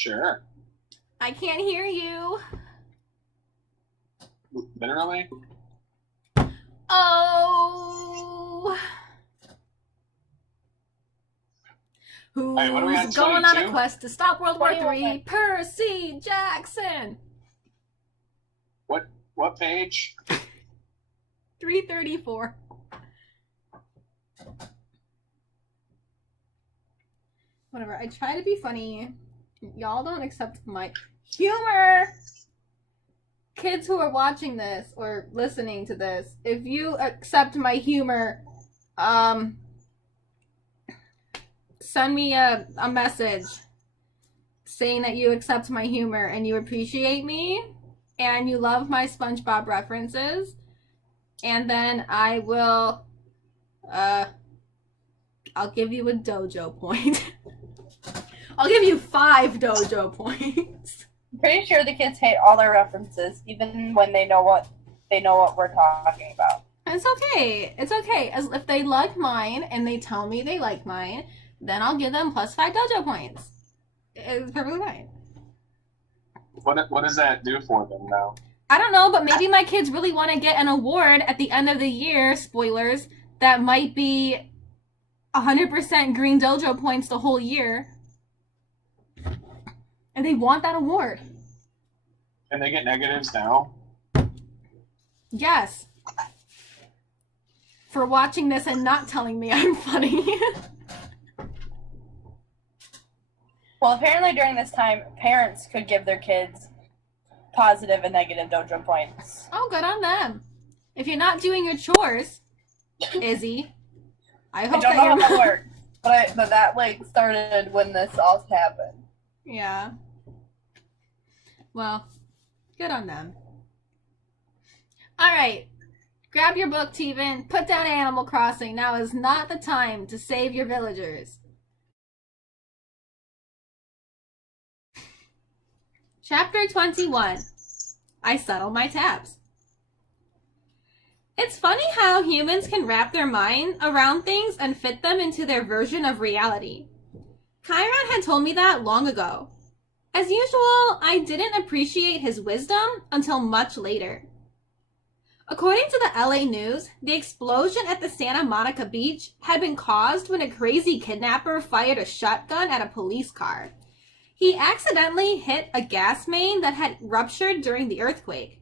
Sure. I can't hear you. Literally? Oh. Hey, what are we Who's on, going on a 22? quest to stop World War 21. III? Percy Jackson. What page? 334. Whatever. I try to be funny. Y'all don't accept my humor. Kids who are watching this or listening to this, if you accept my humor, send me a message saying that you accept my humor and you appreciate me and you love my SpongeBob references, and then I will I'll give you a dojo point. I'll give you 5 dojo points. I'm pretty sure the kids hate all their references, even when they know what we're talking about. It's okay. It's okay. As if they like mine and they tell me they like mine, then I'll give them plus 5 dojo points. It's perfectly fine. What does that do for them now? I don't know, but maybe my kids really want to get an award at the end of the year, spoilers, that might be 100% green dojo points the whole year. And they want that award. Can they get negatives now? Yes. For watching this and not telling me I'm funny. Well, apparently during this time, parents could give their kids positive and negative dojo points. Oh, good on them. If you're not doing your chores, Izzy, I I hope don't know how that that works, but that started when this all happened. Yeah. Well, good on them. All right. Grab your book, Teven. Put down Animal Crossing. Now is not the time to save your villagers. Chapter 21. I settle my tabs. It's funny how humans can wrap their mind around things and fit them into their version of reality. Chiron had told me that long ago. As usual, I didn't appreciate his wisdom until much later. According to the LA News, the explosion at the Santa Monica beach had been caused when a crazy kidnapper fired a shotgun at a police car. He accidentally hit a gas main that had ruptured during the earthquake.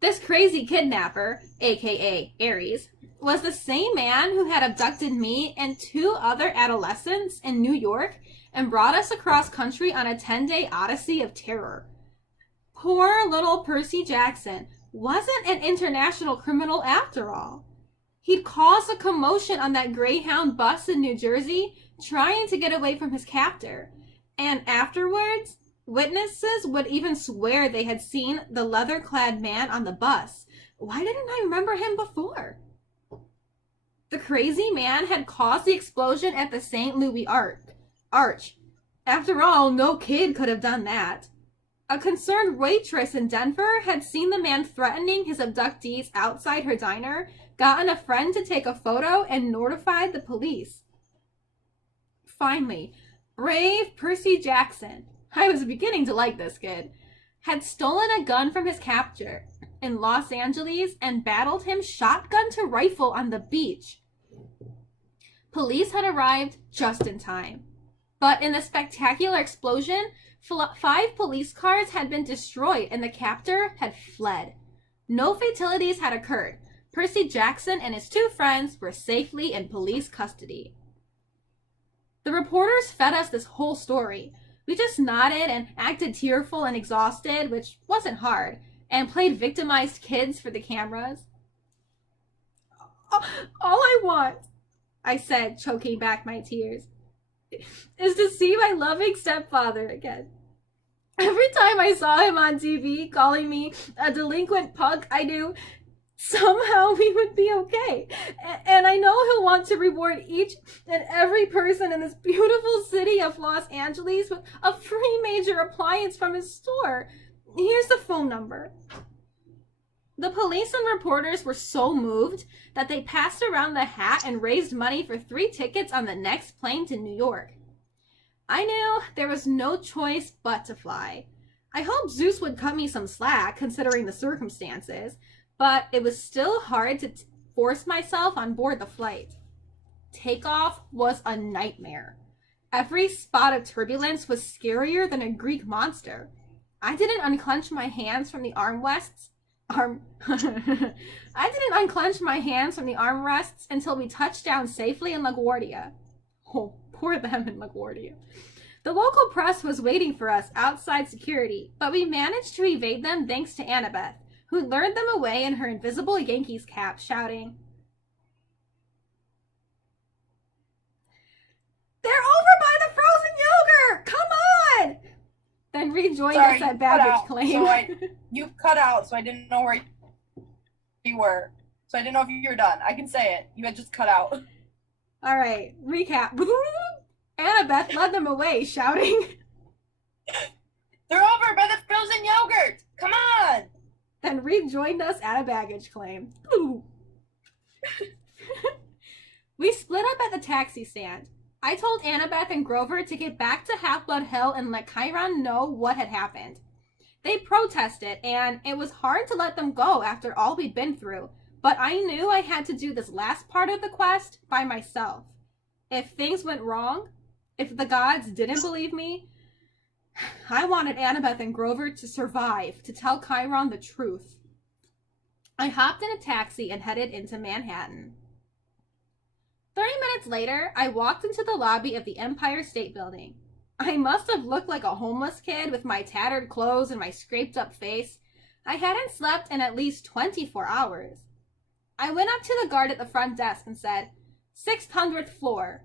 This crazy kidnapper, aka Ares, was the same man who had abducted me and 2 other adolescents in New York and brought us across country on a 10-day odyssey of terror. Poor little Percy Jackson wasn't an international criminal after all. He'd caused a commotion on that Greyhound bus in New Jersey trying to get away from his captor, and afterwards, witnesses would even swear they had seen the leather-clad man on the bus. Why didn't I remember him before? The crazy man had caused the explosion at the St. Louis Arch. After all, no kid could have done that. A concerned waitress in Denver had seen the man threatening his abductees outside her diner, gotten a friend to take a photo, and notified the police. Finally, brave Percy Jackson, I was beginning to like this kid, had stolen a gun from his captor in Los Angeles and battled him shotgun to rifle on the beach. Police had arrived just in time. But in the spectacular explosion, 5 police cars had been destroyed and the captor had fled. No fatalities had occurred. Percy Jackson and his 2 friends were safely in police custody. The reporters fed us this whole story. We just nodded and acted tearful and exhausted, which wasn't hard, and played victimized kids for the cameras. All I want, I said, choking back my tears, is to see my loving stepfather again. Every time I saw him on TV calling me a delinquent punk, I knew somehow we would be okay. And I know he'll want to reward each and every person in this beautiful city of Los Angeles with a free major appliance from his store. Here's the phone number. The police and reporters were so moved that they passed around the hat and raised money for 3 tickets on the next plane to New York. I knew there was no choice but to fly. I hoped Zeus would cut me some slack considering the circumstances, but it was still hard to force myself on board the flight. Takeoff was a nightmare. Every spot of turbulence was scarier than a Greek monster. I didn't unclench my hands from the armrests. I didn't unclench my hands from the armrests until we touched down safely in LaGuardia. Oh, poor them in LaGuardia. The local press was waiting for us outside security, but we managed to evade them thanks to Annabeth, who lured them away in her invisible Yankees cap, shouting, "They're over by the frozen yogurt! Come on!" Then rejoined us at baggage claim. You cut out, so I didn't know where you were. So I didn't know if you were done. I can say it. You had just cut out. All right, recap. Annabeth led them away, shouting, "They're over by the frozen yogurt! Come on!" Then rejoined us at a baggage claim. We split up at the taxi stand. I told Annabeth and Grover to get back to Half-Blood Hill and let Chiron know what had happened. They protested, and it was hard to let them go after all we'd been through, but I knew I had to do this last part of the quest by myself. If things went wrong, if the gods didn't believe me, I wanted Annabeth and Grover to survive, to tell Chiron the truth. I hopped in a taxi and headed into Manhattan. 30 minutes later, I walked into the lobby of the Empire State Building. I must have looked like a homeless kid with my tattered clothes and my scraped up face. I hadn't slept in at least 24 hours. I went up to the guard at the front desk and said, 600th floor.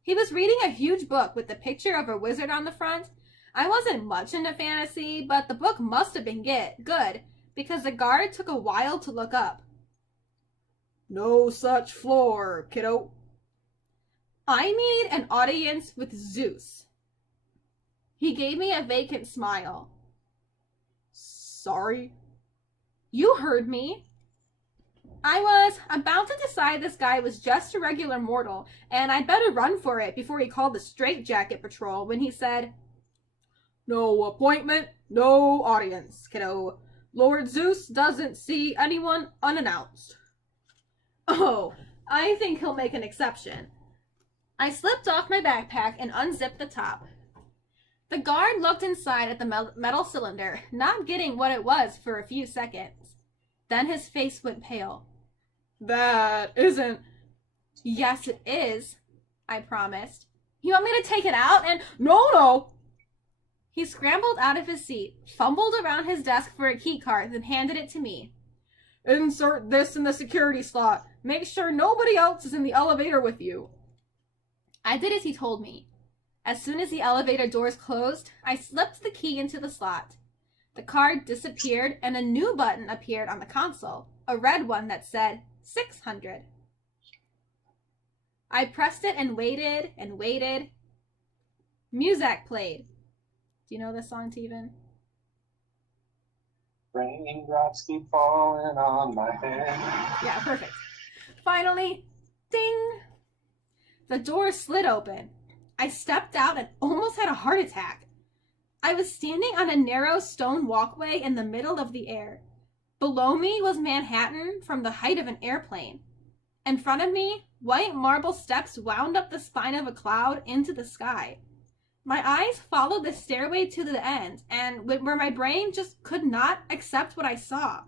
He was reading a huge book with the picture of a wizard on the front. I wasn't much into fantasy, but the book must have been good, because the guard took a while to look up. "No such floor, kiddo." "I need an audience with Zeus." He gave me a vacant smile. "Sorry?" "You heard me." I was about to decide this guy was just a regular mortal, and I'd better run for it before he called the straitjacket patrol when he said, "No appointment, no audience, kiddo. Lord Zeus doesn't see anyone unannounced." "Oh, I think he'll make an exception." I slipped off my backpack and unzipped the top. The guard looked inside at the metal cylinder, not getting what it was for a few seconds. Then his face went pale. "That isn't..." "Yes, it is," I promised. "You want me to take it out and..." No. He scrambled out of his seat, fumbled around his desk for a key card, then handed it to me. "Insert this in the security slot. Make sure nobody else is in the elevator with you." I did as he told me. As soon as the elevator doors closed, I slipped the key into the slot. The card disappeared and a new button appeared on the console, a red one that said 600. I pressed it and waited and waited. Music played. Do you know this song, Teven? Raindrops keep falling on my head. Yeah, perfect. Finally, ding! The door slid open. I stepped out and almost had a heart attack. I was standing on a narrow stone walkway in the middle of the air. Below me was Manhattan from the height of an airplane. In front of me, white marble steps wound up the spine of a cloud into the sky. My eyes followed the stairway to the end, and where my brain just could not accept what I saw.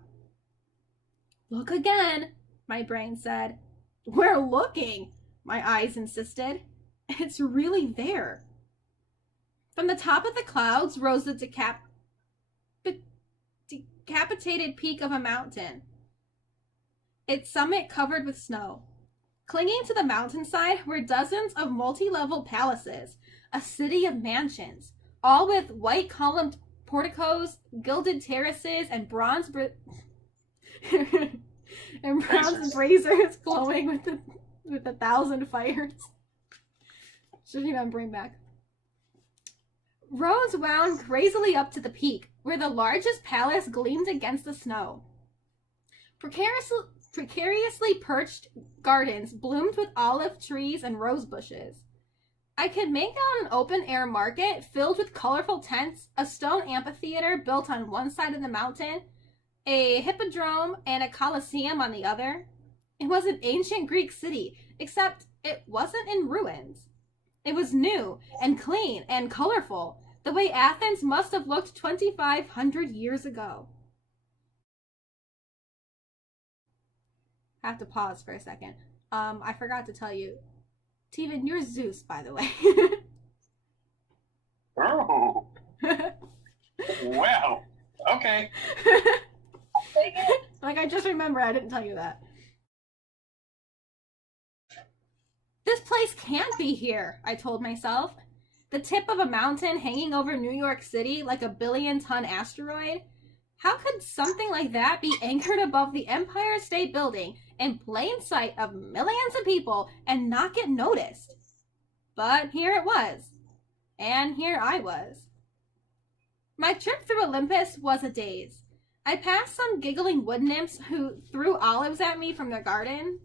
"Look again," my brain said. "We're looking," my eyes insisted. "It's really there." From the top of the clouds rose the decapitated peak of a mountain, its summit covered with snow. Clinging to the mountainside were dozens of multi-level palaces, a city of mansions, all with white columned porticos, gilded terraces, and bronze braziers glowing with 1,000 fires. Shouldn't even bring back. Roads wound crazily up to the peak, where the largest palace gleamed against the snow. Precariously perched gardens bloomed with olive trees and rose bushes. I could make out an open-air market filled with colorful tents, a stone amphitheater built on one side of the mountain, a hippodrome, and a coliseum on the other. It was an ancient Greek city, except it wasn't in ruins. It was new and clean and colorful, the way Athens must have looked 2,500 years ago. I have to pause for a second. I forgot to tell you. Steven, you're Zeus, by the way. Oh. Wow. Okay. Like, I just remember I didn't tell you that. This place can't be here, I told myself. The tip of a mountain hanging over New York City like a billion-ton asteroid. How could something like that be anchored above the Empire State Building in plain sight of millions of people and not get noticed? But here it was. And here I was. My trip through Olympus was a daze. I passed some giggling wood nymphs who threw olives at me from their garden.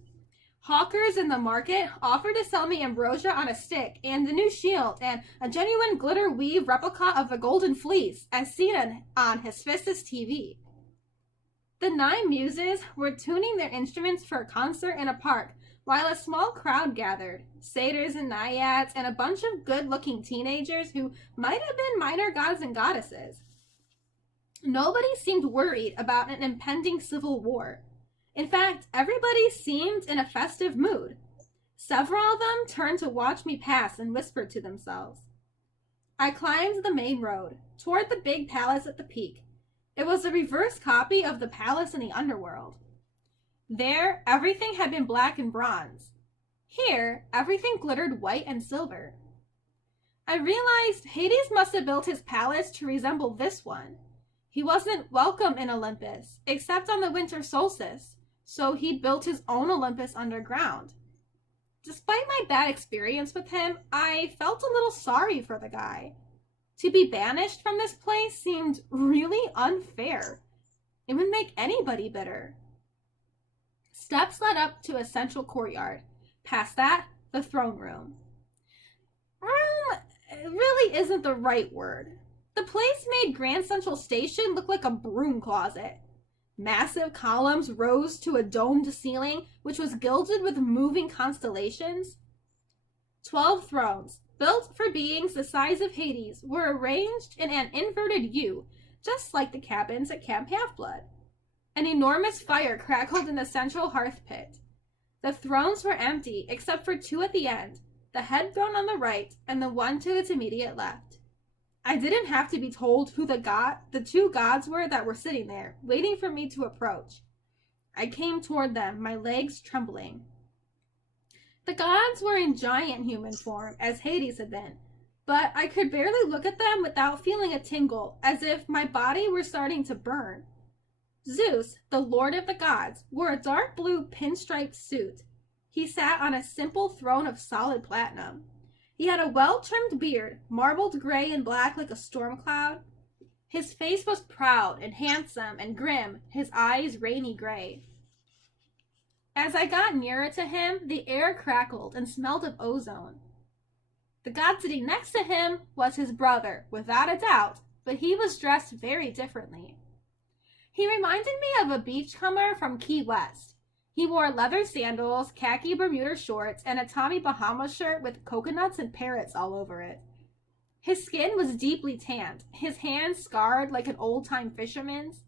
Hawkers in the market offered to sell me ambrosia on a stick and the new shield and a genuine glitter weave replica of the Golden Fleece as seen on Hephaestus TV. The 9 muses were tuning their instruments for a concert in a park while a small crowd gathered, satyrs and naiads and a bunch of good-looking teenagers who might have been minor gods and goddesses. Nobody seemed worried about an impending civil war. In fact, everybody seemed in a festive mood. Several of them turned to watch me pass and whispered to themselves. I climbed the main road, toward the big palace at the peak. It was a reverse copy of the palace in the underworld. There, everything had been black and bronze. Here, everything glittered white and silver. I realized Hades must have built his palace to resemble this one. He wasn't welcome in Olympus, except on the winter solstice, so he built his own Olympus underground. Despite my bad experience with him, I felt a little sorry for the guy. To be banished from this place seemed really unfair. It would make anybody bitter. Steps led up to a central courtyard. Past that, the throne room. Room really isn't the right word. The place made Grand Central Station look like a broom closet. Massive columns rose to a domed ceiling, which was gilded with moving constellations. 12 thrones, built for beings the size of Hades, were arranged in an inverted U, just like the cabins at Camp Half-Blood. An enormous fire crackled in the central hearth pit. The thrones were empty, except for 2 at the end, the head throne on the right and the one to its immediate left. I didn't have to be told who the 2 gods were that were sitting there, waiting for me to approach. I came toward them, my legs trembling. The gods were in giant human form, as Hades had been, but I could barely look at them without feeling a tingle, as if my body were starting to burn. Zeus, the lord of the gods, wore a dark blue pinstriped suit. He sat on a simple throne of solid platinum. He had a well-trimmed beard, marbled gray and black like a storm cloud. His face was proud and handsome and grim, his eyes rainy gray. As I got nearer to him, the air crackled and smelled of ozone. The god sitting next to him was his brother, without a doubt, but he was dressed very differently. He reminded me of a beachcomber from Key West. He wore leather sandals, khaki Bermuda shorts, and a Tommy Bahama shirt with coconuts and parrots all over it. His skin was deeply tanned, his hands scarred like an old-time fisherman's.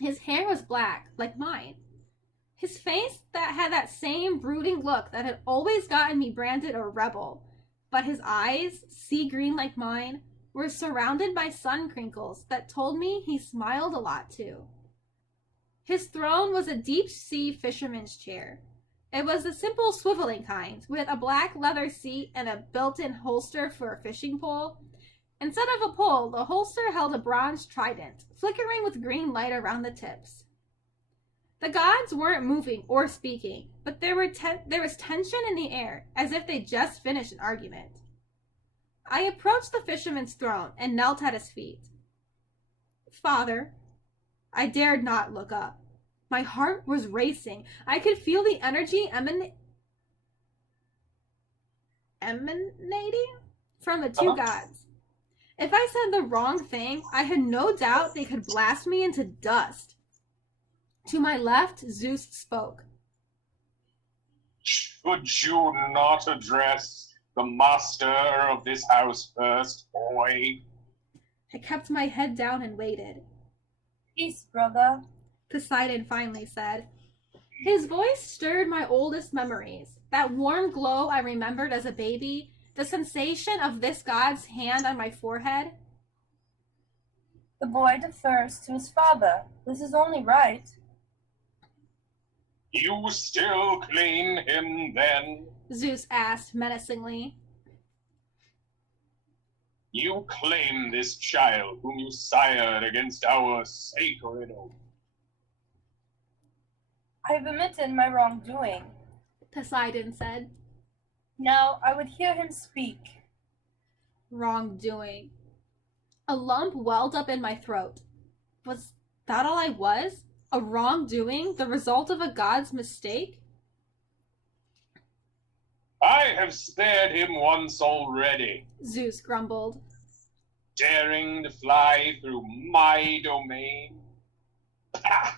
His hair was black, like mine. His face that had that same brooding look that had always gotten me branded a rebel, but his eyes, sea green like mine, were surrounded by sun crinkles that told me he smiled a lot too. His throne was a deep-sea fisherman's chair. It was the simple swiveling kind, with a black leather seat and a built-in holster for a fishing pole. Instead of a pole, the holster held a bronze trident, flickering with green light around the tips. The gods weren't moving or speaking, but there was tension in the air, as if they'd just finished an argument. I approached the fisherman's throne and knelt at his feet. Father, I dared not look up. My heart was racing. I could feel the energy emanate. emanating from the two gods. If I said the wrong thing, I had no doubt they could blast me into dust. To my left, Zeus spoke. Should you not address the master of this house first, boy? I kept my head down and waited. Peace, brother, Poseidon finally said. His voice stirred my oldest memories. That warm glow I remembered as a baby, the sensation of this god's hand on my forehead. the boy defers to his father. This is only right. You still claim him, then? Zeus asked menacingly. You claim this child whom you sired against our sacred oath. I have admitted my wrongdoing. Poseidon said. Now I would hear him speak. Wrongdoing. A lump welled up in my throat. Was that all I was? A wrongdoing, the result of a god's mistake? I have spared him once already, Zeus grumbled. daring to fly through my domain. Pah!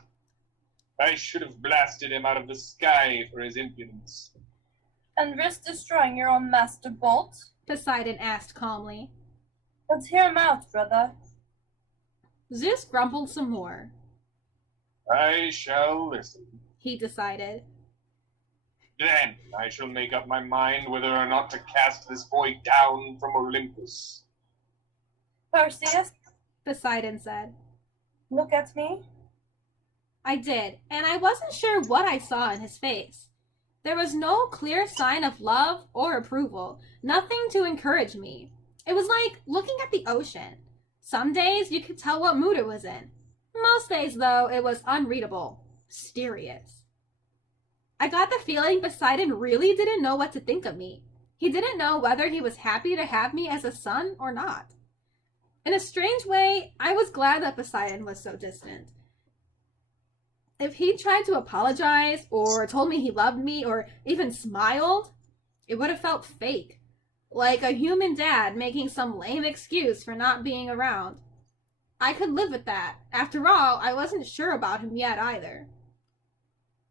I should have blasted him out of the sky for his impudence. And risk destroying your own master bolt? Poseidon asked calmly. Let's hear him out, brother. Zeus grumbled some more. I shall listen. He decided. Then I shall make up my mind whether or not to cast this boy down from Olympus. Perseus, Poseidon said. look at me. I did, and I wasn't sure what I saw in his face. There was no clear sign of love or approval, nothing to encourage me. It was like looking at the ocean. Some days you could tell what mood it was in. Most days, though, it was unreadable, mysterious. I got the feeling Poseidon really didn't know what to think of me. He didn't know whether he was happy to have me as a son or not. In a strange way, I was glad that Poseidon was so distant. If he tried to apologize or told me he loved me or even smiled, it would have felt fake. Like a human dad making some lame excuse for not being around. I could live with that. After all, I wasn't sure about him yet either.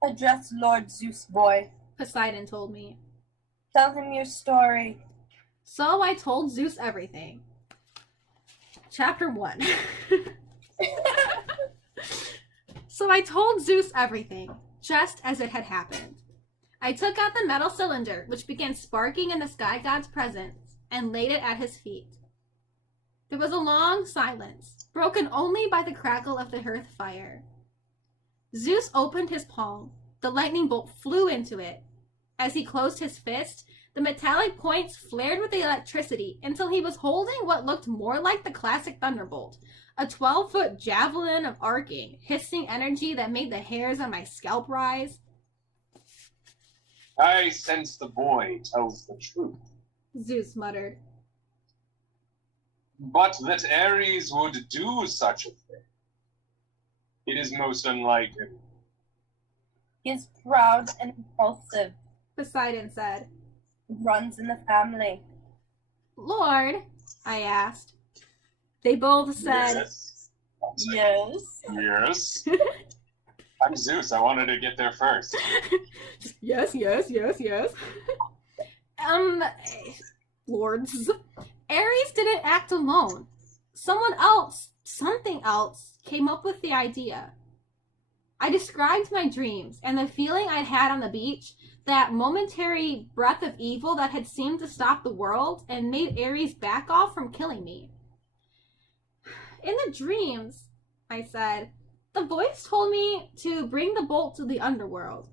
Address Lord Zeus, boy. Poseidon told me. Tell him your story. So I told Zeus everything. Chapter 1. So I told Zeus everything, just as it had happened. I took out the metal cylinder, which began sparking in the sky god's presence, and laid it at his feet. There was a long silence, broken only by the crackle of the hearth fire. Zeus opened his palm. The lightning bolt flew into it. As he closed his fist, the metallic points flared with the electricity until he was holding what looked more like the classic thunderbolt, a 12-foot javelin of arcing, hissing energy that made the hairs on my scalp rise. I sense the boy tells the truth. Zeus muttered. But that Ares would do such a thing, it is most unlike him. He is proud and impulsive. Poseidon said. It runs in the family. Lord, I asked. They both said, Yes. Yes. Yes. I'm Zeus. I wanted to get there first. yes. Lords. Ares didn't act alone. Someone else, something else, came up with the idea. I described my dreams and the feeling I'd had on the beach, that momentary breath of evil that had seemed to stop the world and made Ares back off from killing me. In the dreams, I said, the voice told me to bring the bolt to the underworld.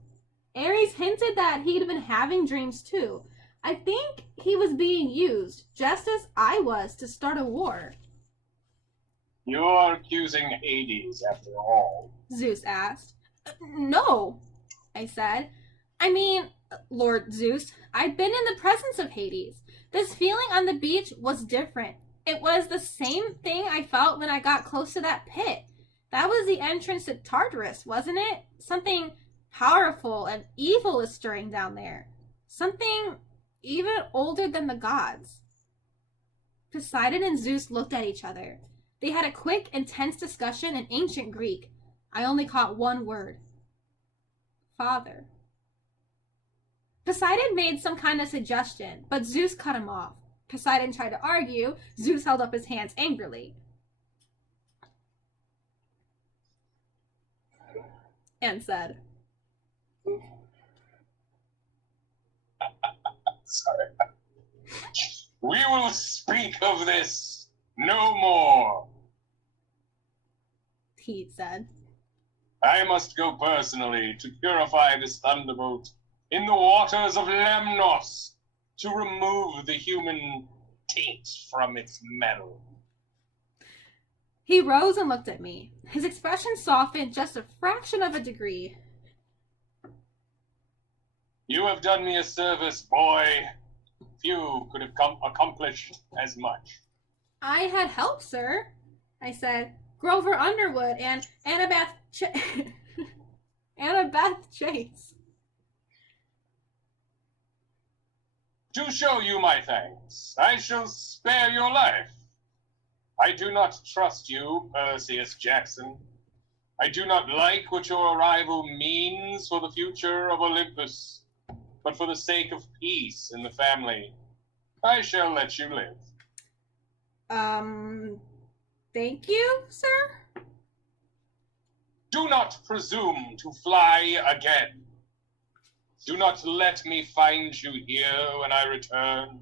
Ares hinted that he'd been having dreams too. I think he was being used, just as I was, to start a war. You're accusing Hades, after all. Zeus asked. No, I said. I mean, Lord Zeus, I've been in the presence of Hades. This feeling on the beach was different. It was the same thing I felt when I got close to that pit. That was the entrance to Tartarus, wasn't it? Something powerful and evil is stirring down there. Something even older than the gods. Poseidon and Zeus looked at each other. They had a quick, intense discussion in ancient Greek. I only caught one word. Father. Poseidon made some kind of suggestion, but Zeus cut him off. Poseidon tried to argue. Zeus held up his hands angrily. And said, Sorry. We will speak of this no more. He said. I must go personally to purify this thunderbolt in the waters of Lemnos to remove the human taint from its metal. He rose and looked at me. His expression softened just a fraction of a degree. You have done me a service, boy. Few could have accomplished as much. I had help, sir, I said. Grover Underwood and Annabeth Chase. To show you my thanks, I shall spare your life. I do not trust you, Perseus Jackson. I do not like what your arrival means for the future of Olympus, but for the sake of peace in the family, I shall let you live. Thank you, sir? Do not presume to fly again. Do not let me find you here when I return.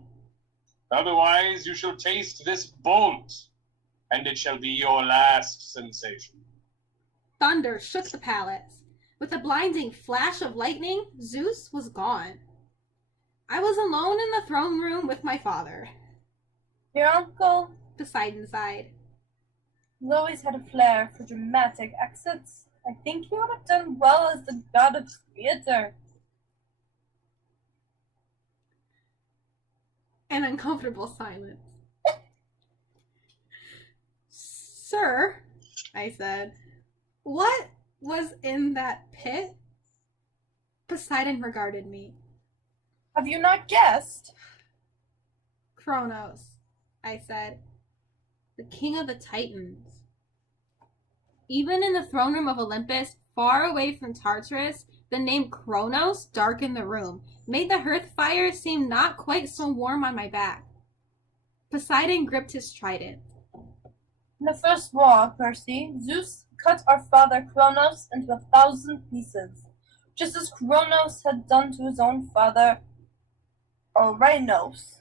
Otherwise, you shall taste this bolt, and it shall be your last sensation. Thunder shook the palace. With a blinding flash of lightning, Zeus was gone. I was alone in the throne room with my father. Your uncle Poseidon sighed. has always had a flair for dramatic exits. I think he would have done well as the god of theater. An uncomfortable silence. Sir, I said, what was in that pit? Poseidon regarded me. Have you not guessed? Kronos, I said, the king of the Titans. Even in the throne room of Olympus, far away from Tartarus, the name Kronos darkened the room, made the hearth fire seem not quite so warm on my back. Poseidon gripped his trident. In the first war, Percy, Zeus cut our father Kronos into 1,000 pieces, just as Kronos had done to his own father, Ouranos.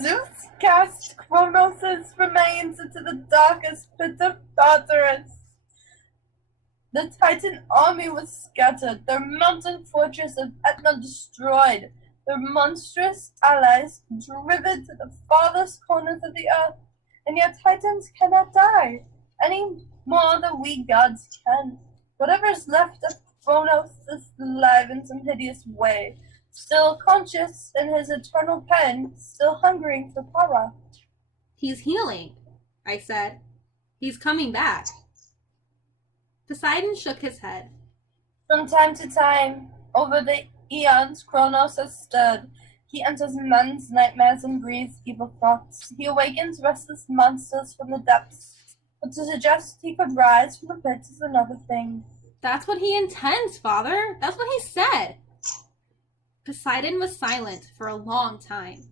Zeus cast Kronos' remains into the darkest pit of Tartarus. The Titan army was scattered, their mountain fortress of Etna destroyed, their monstrous allies driven to the farthest corners of the earth. And yet Titans cannot die, any more than we gods can. Whatever is left of Kronos is alive in some hideous way, still conscious in his eternal pen, still hungering for power. He's healing, I said. He's coming back. Poseidon shook his head. From time to time, over the eons, Kronos has stirred. He enters men's nightmares and breathes evil thoughts. He awakens restless monsters from the depths. But to suggest he could rise from the pit is another thing. That's what he intends, Father. That's what he said. Poseidon was silent for a long time.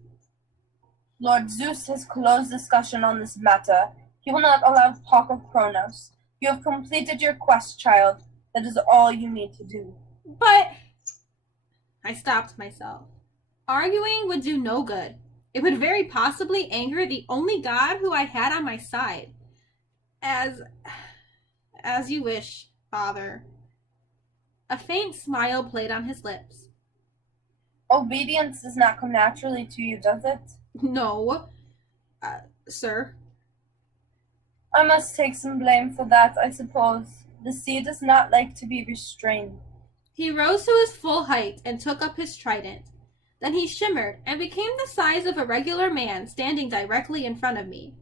Lord Zeus has closed discussion on this matter. He will not allow talk of Kronos. You have completed your quest, child. That is all you need to do. But I stopped myself. Arguing would do no good. It would very possibly anger the only god who I had on my side. As you wish, Father. A faint smile played on his lips. Obedience does not come naturally to you, does it? No, sir. I must take some blame for that, I suppose. The sea does not like to be restrained. He rose to his full height and took up his trident. Then he shimmered and became the size of a regular man standing directly in front of me.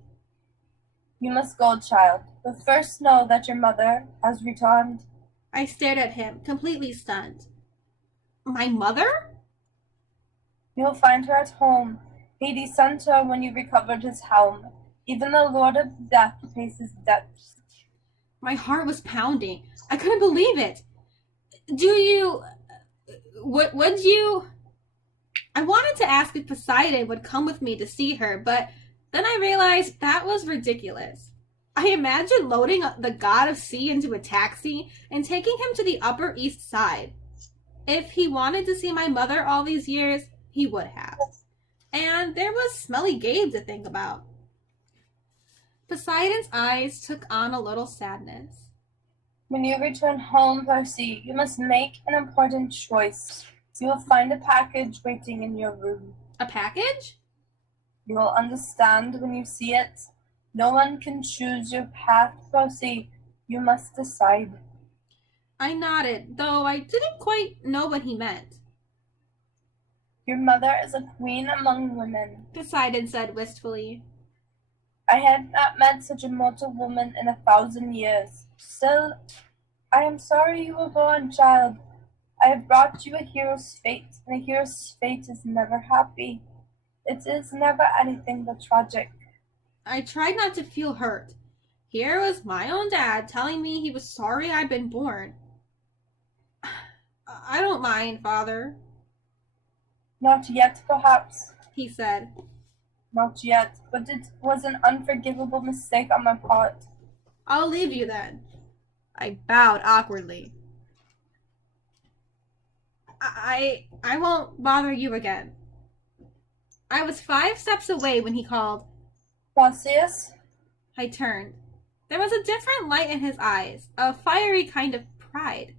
You must go, child, but first know that your mother has returned. I stared at him, completely stunned. My mother? You'll find her at home. Hades sent her when you recovered his helm. Even the Lord of Death pays his debts. My heart was pounding. I couldn't believe it. Would you... I wanted to ask if Poseidon would come with me to see her, but then I realized that was ridiculous. I imagined loading the god of sea into a taxi and taking him to the Upper East Side. If he wanted to see my mother all these years, he would have. And there was smelly Gabe to think about. Poseidon's eyes took on a little sadness. When you return home, Percy, you must make an important choice. You will find a package waiting in your room. A package? You will understand when you see it. No one can choose your path, Percy. You must decide. I nodded, though I didn't quite know what he meant. Your mother is a queen among women, Poseidon said wistfully. I had not met such a mortal woman in 1,000 years. Still, I am sorry you were born, child. I have brought you a hero's fate, and a hero's fate is never happy. It is never anything but tragic. I tried not to feel hurt. Here was my own dad telling me he was sorry I'd been born. I don't mind, Father. Not yet, perhaps. He said. Not yet, but it was an unforgivable mistake on my part. I'll leave you then. I bowed awkwardly. I won't bother you again. I was 5 steps away when he called. Perseus? I turned. There was a different light in his eyes, a fiery kind of pride.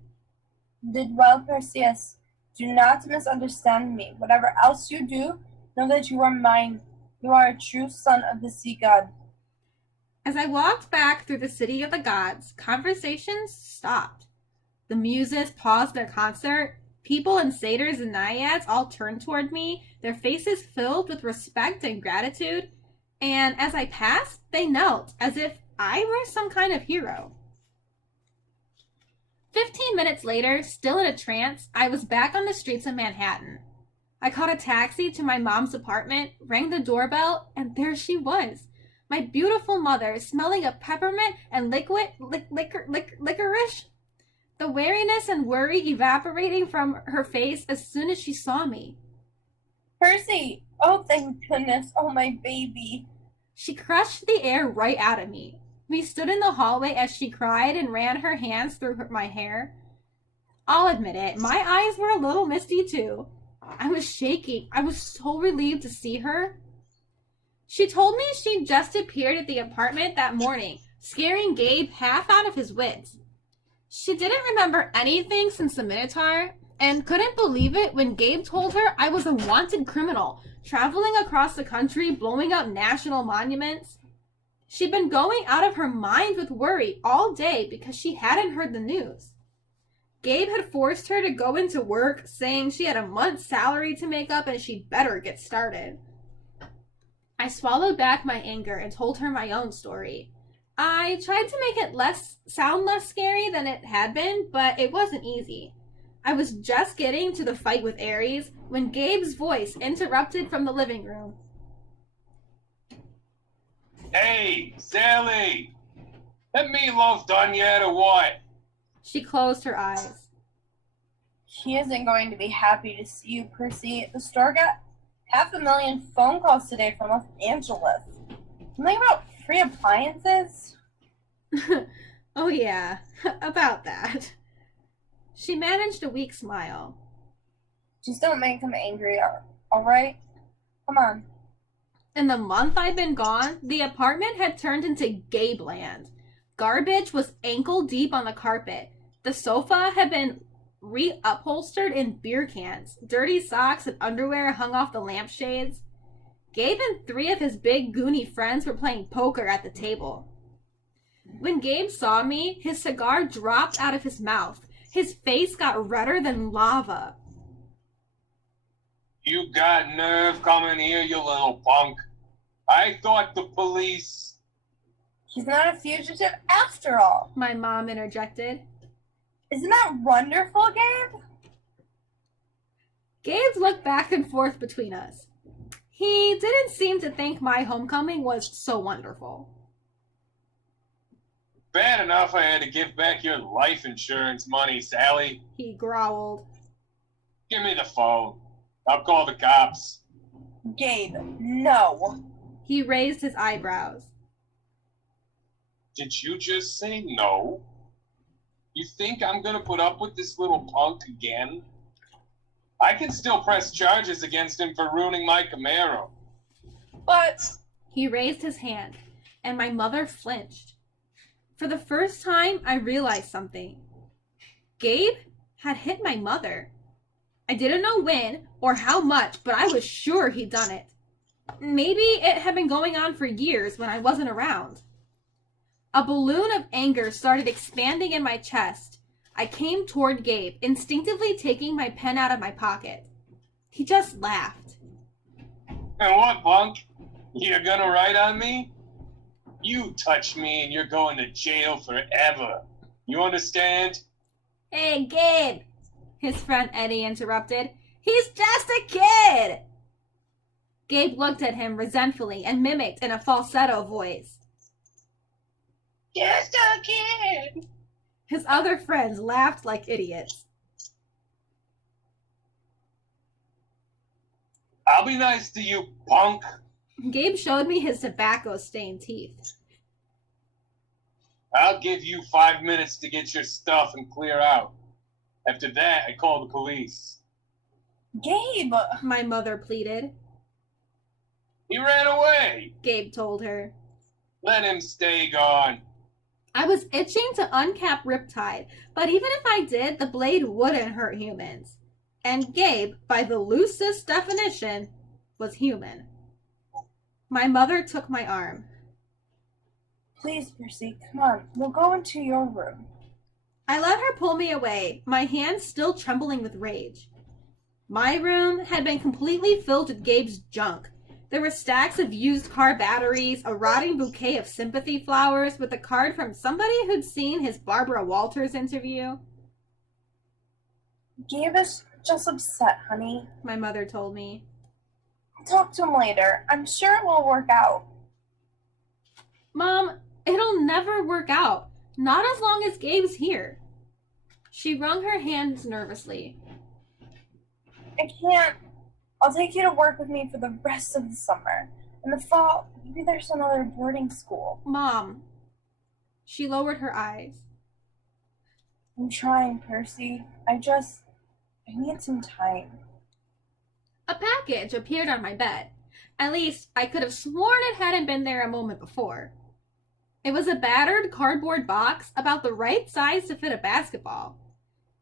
Did well, Perseus. Do not misunderstand me. Whatever else you do, know that you are mine. You are a true son of the sea god. As I walked back through the city of the gods, conversations stopped. The muses paused their concert. People and satyrs and naiads all turned toward me, their faces filled with respect and gratitude. And as I passed, they knelt as if I were some kind of hero. 15 minutes later, still in a trance, I was back on the streets of Manhattan. I caught a taxi to my mom's apartment, rang the doorbell, and there she was. My beautiful mother, smelling of peppermint and licorice. The wariness and worry evaporating from her face as soon as she saw me. Percy! Oh, thank goodness. Oh, my baby. She crushed the air right out of me. We stood in the hallway as she cried and ran her hands through my hair. I'll admit it, my eyes were a little misty too. I was shaking. I was so relieved to see her. She told me she'd just appeared at the apartment that morning, scaring Gabe half out of his wits. She didn't remember anything since the Minotaur, and couldn't believe it when Gabe told her I was a wanted criminal, traveling across the country, blowing up national monuments. She'd been going out of her mind with worry all day because she hadn't heard the news. Gabe had forced her to go into work, saying she had a month's salary to make up and she'd better get started. I swallowed back my anger and told her my own story. I tried to make it sound less scary than it had been, but it wasn't easy. I was just getting to the fight with Ares when Gabe's voice interrupted from the living room. Hey, Sally! That meatloaf done yet or what? She closed her eyes. He isn't going to be happy to see you, Percy. The store got 500,000 phone calls today from Los Angeles. Something about free appliances? Oh yeah, about that. She managed a weak smile. Just don't make him angry, alright? Come on. In the month I'd been gone, the apartment had turned into Gabeland. Garbage was ankle deep on the carpet. The sofa had been reupholstered in beer cans. Dirty socks and underwear hung off the lampshades. Gabe and 3 of his big goony friends were playing poker at the table. When Gabe saw me, his cigar dropped out of his mouth. His face got redder than lava. You got nerve coming here, you little punk. I thought the police... He's not a fugitive after all. My mom interjected. Isn't that wonderful, Gabe? Gabe looked back and forth between us. He didn't seem to think my homecoming was so wonderful. Bad enough I had to give back your life insurance money, Sally. He growled. Give me the phone. I'll call the cops. Gabe, no. He raised his eyebrows. Did you just say no? You think I'm gonna put up with this little punk again? I can still press charges against him for ruining my Camaro. But He raised his hand, and my mother flinched. For the first time, I realized something. Gabe had hit my mother. I didn't know when or how much, but I was sure he'd done it. Maybe it had been going on for years when I wasn't around. A balloon of anger started expanding in my chest. I came toward Gabe, instinctively taking my pen out of my pocket. He just laughed. And what, punk? You're gonna write on me? You touch me and you're going to jail forever. You understand? Hey, Gabe, his friend Eddie interrupted. He's just a kid! Gabe looked at him resentfully and mimicked in a falsetto voice. Just a kid! His other friends laughed like idiots. I'll be nice to you, punk. Gabe showed me his tobacco-stained teeth. I'll give you 5 minutes to get your stuff and clear out. After that, I call the police. Gabe! My mother pleaded. He ran away. Gabe told her. Let him stay gone. I was itching to uncap Riptide, but even if I did, the blade wouldn't hurt humans. And Gabe, by the loosest definition, was human. My mother took my arm. Please, Percy, come on. We'll go into your room. I let her pull me away, my hands still trembling with rage. My room had been completely filled with Gabe's junk. There were stacks of used car batteries, a rotting bouquet of sympathy flowers with a card from somebody who'd seen his Barbara Walters interview. Gabe is just upset, honey. My mother told me. I'll talk to him later. I'm sure it will work out. Mom, it'll never work out. Not as long as Gabe's here. She wrung her hands nervously. I can't. I'll take you to work with me for the rest of the summer. In the fall, maybe there's another boarding school. Mom. She lowered her eyes. I'm trying, Percy. I need some time. A package appeared on my bed. At least, I could have sworn it hadn't been there a moment before. It was a battered cardboard box about the right size to fit a basketball.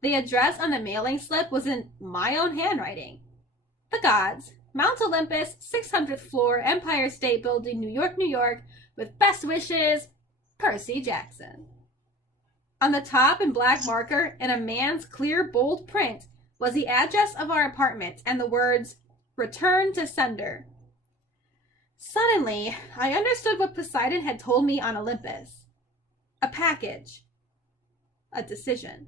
The address on the mailing slip was in my own handwriting. The Gods, Mount Olympus, 600th floor, Empire State Building, New York, New York, with best wishes, Percy Jackson. On the top in black marker, in a man's clear, bold print, was the address of our apartment and the words, Return to Sender. Suddenly, I understood what Poseidon had told me on Olympus. A package. A decision.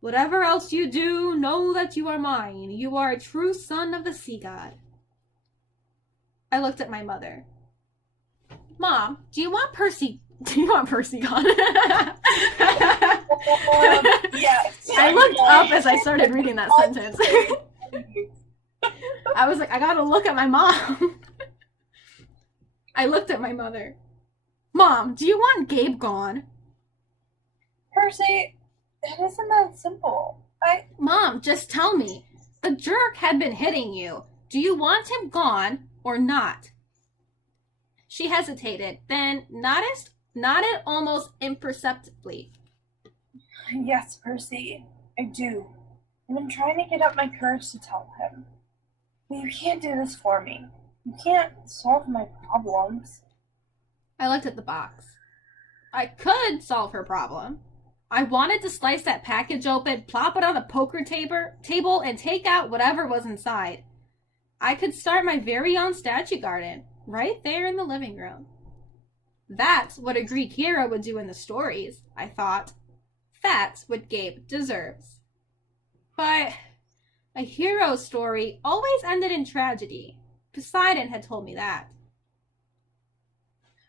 Whatever else you do, know that you are mine. You are a true son of the sea god. I looked at my mother. Mom, do you want Percy gone? Yes. I looked up as I started reading that sentence. I was like, I gotta look at my mom. I looked at my mother. Mom, do you want Gabe gone? Percy, it isn't that simple. Mom, just tell me. The jerk had been hitting you. Do you want him gone or not? She hesitated, then nodded almost imperceptibly. Yes, Percy, I do. And I'm trying to get up my courage to tell him. But you can't do this for me. You can't solve my problems. I looked at the box. I could solve her problem. I wanted to slice that package open, plop it on the poker table, and take out whatever was inside. I could start my very own statue garden, right there in the living room. That's what a Greek hero would do in the stories, I thought. That's what Gabe deserves. But A hero story always ended in tragedy. Poseidon had told me that.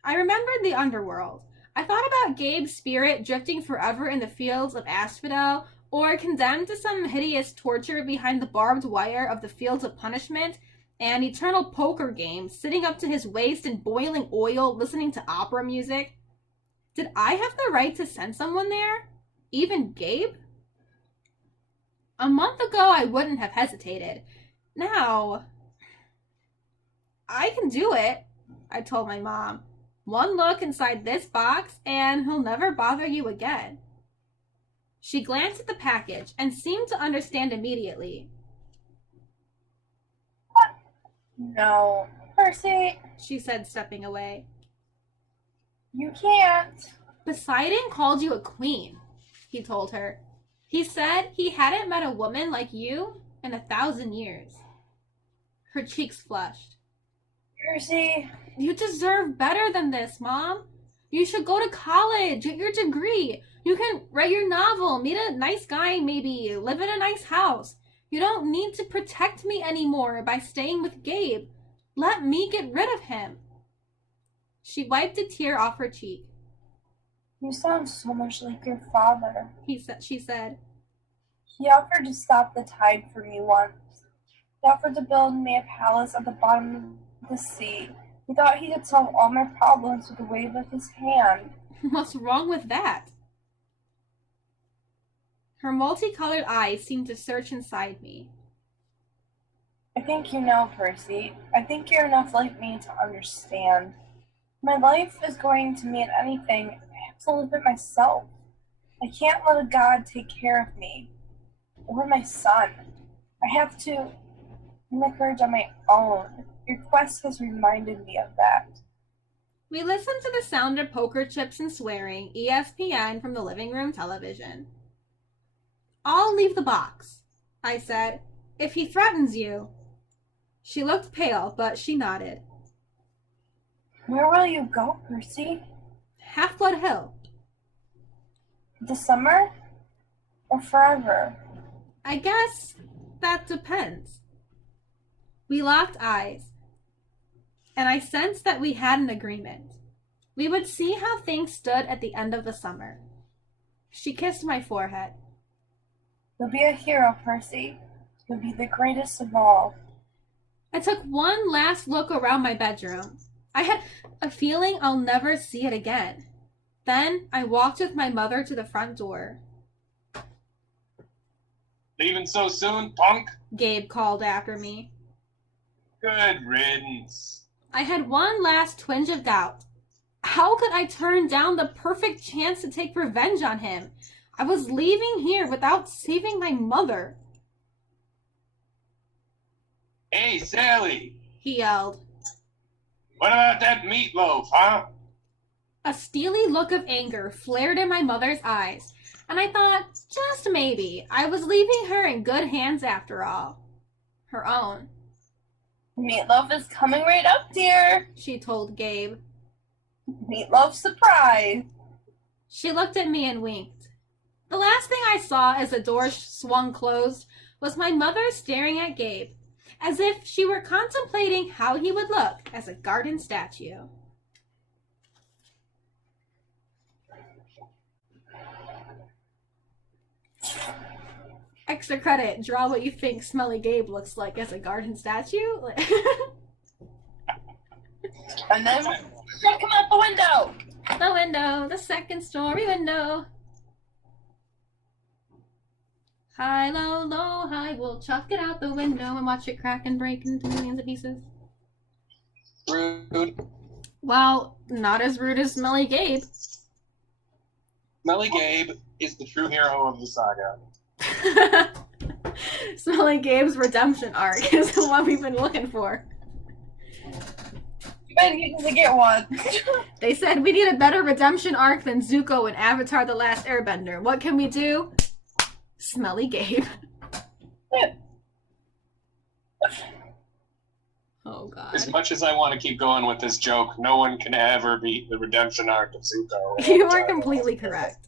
I remembered the underworld. I thought about Gabe's spirit drifting forever in the fields of Asphodel, or condemned to some hideous torture behind the barbed wire of the fields of punishment, an eternal poker game, sitting up to his waist in boiling oil, listening to opera music. Did I have the right to send someone there? Even Gabe? A month ago, I wouldn't have hesitated. Now, I can do it, I told my mom. One look inside this box, and he'll never bother you again. She glanced at the package and seemed to understand immediately. No, Percy, She said, stepping away. you can't. Poseidon called you a queen, he told her. He said he hadn't met a woman like you in 1,000 years. Her cheeks flushed. Percy, You deserve better than this, Mom. You should go to college, get your degree. You can write your novel, meet a nice guy maybe, live in a nice house. You don't need to protect me anymore by staying with Gabe. Let me get rid of him. She wiped a tear off her cheek. you sound so much like your father. She said. He offered to stop the tide for me once. He offered to build me a palace at the bottom of the sea. He thought he could solve all my problems with a wave of his hand. What's wrong with that? Her multicolored eyes seemed to search inside me. I think you know, Percy. I think you're enough like me to understand. My life is going to mean anything. I have to live it myself. I can't let a god take care of me. Or my son. I have to find the courage on my own. Your quest has reminded me of that. We listened to the sound of poker chips and swearing, ESPN from the living room television. I'll leave the box, I said, if he threatens you. She looked pale, but she nodded. Where will you go, Percy? Half-Blood Hill. This summer? Or forever? I guess that depends. We locked eyes, and I sensed that we had an agreement. We would see how things stood at the end of the summer. She kissed my forehead. You'll be a hero, Percy. You'll be the greatest of all. I took one last look around my bedroom. I had a feeling I'll never see it again. Then I walked with my mother to the front door. Leaving so soon, punk? Gabe called after me. Good riddance. I had one last twinge of doubt. How could I turn down the perfect chance to take revenge on him? I was leaving here without saving my mother. Hey, Sally. He yelled. What about that meatloaf, huh? A steely look of anger flared in my mother's eyes, and I thought, just maybe, I was leaving her in good hands after all. Her own. Meatloaf is coming right up, dear. She told Gabe. Meatloaf surprise. She looked at me and winked. The last thing I saw as the door swung closed was my mother staring at Gabe, as if she were contemplating how he would look as a garden statue. Extra credit, draw what you think Smelly Gabe looks like as a garden statue. And then check him out the window. The window, the second story window. High, low, low, high, we'll chuck it out the window and watch it crack and break into millions of pieces. Rude. Well, not as rude as Smelly Gabe. Smelly Gabe is the true hero of the saga. Smelly Gabe's redemption arc is the one we've been looking for. Ben needs to get one. They said we need a better redemption arc than Zuko in Avatar The Last Airbender. What can we do? Smelly Gabe. Oh, God. As much as I want to keep going with this joke, no one can ever beat the redemption arc of Zuko. You are completely correct.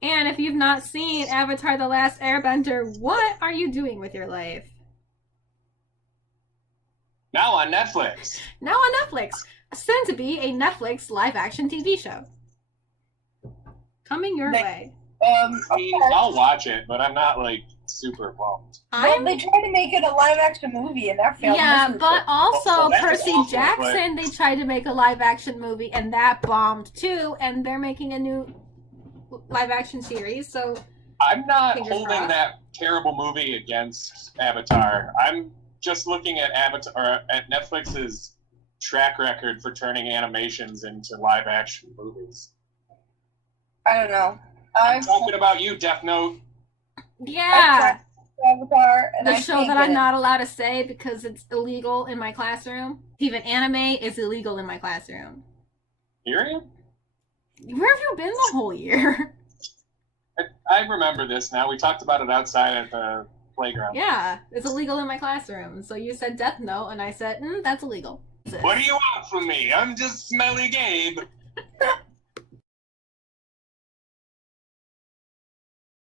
And if you've not seen Avatar The Last Airbender, what are you doing with your life? Now on Netflix. Now on Netflix. Soon to be a Netflix live-action TV show. Coming your way. I mean, I'll watch it, but I'm not, like, super pumped. Well, they tried to make it a live-action movie, and that failed. Yeah, but also Oh, that's Percy awful, Jackson, they tried to make a live-action movie, and that bombed too, and they're making a new live-action series, so... I'm not Fingers holding crossed. that terrible movie against Avatar. I'm just looking at at Netflix's track record for turning animations into live-action movies. I don't know. I'm talking about you, Death Note. Yeah! Avatar, and The I show can't that get I'm it. not allowed to say because it's illegal in my classroom. Even anime is illegal in my classroom. Hearing? Where have you been the whole year? I remember this now. We talked about it outside at the playground. Yeah, it's illegal in my classroom. So you said Death Note, and I said, that's illegal. What do you want from me? I'm just Smelly Gabe.